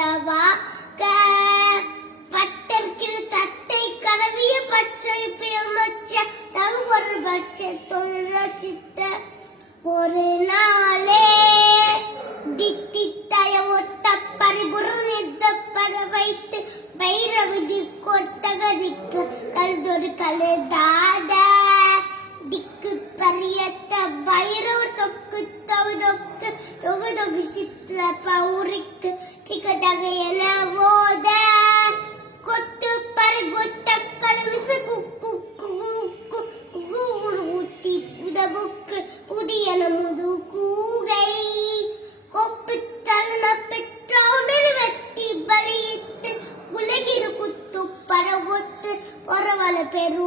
பிறவாக பட்டர்கில் தத்தை கரவிய பச்சை பிறமச்ச தகுவொரு பச்சை தொழிற்சித்த ஒரு நாளே தித்தித்தய ஒட்ட பரிபுறம் நிறுத்தப்பட வைத்து வைரவிதி கொட்டகதிக்கு கல்தொரு கழுதாத திக்கு பரியத்த வைரவ சொக்கு தொகுதொக்கு தொகுதொகு சித்த பௌரிக்கு திகதக என போத கொத்து பரிகொட்ட கலமிசு குக்கு குக்கு ஊட்டி புதபுக்கு புதியன முது கூகை ஒப்பித்தல் பெற்றோடில் வெட்டி பலியிட்டு உலகிரு குத்து பரவொத்து பொறவன பெரு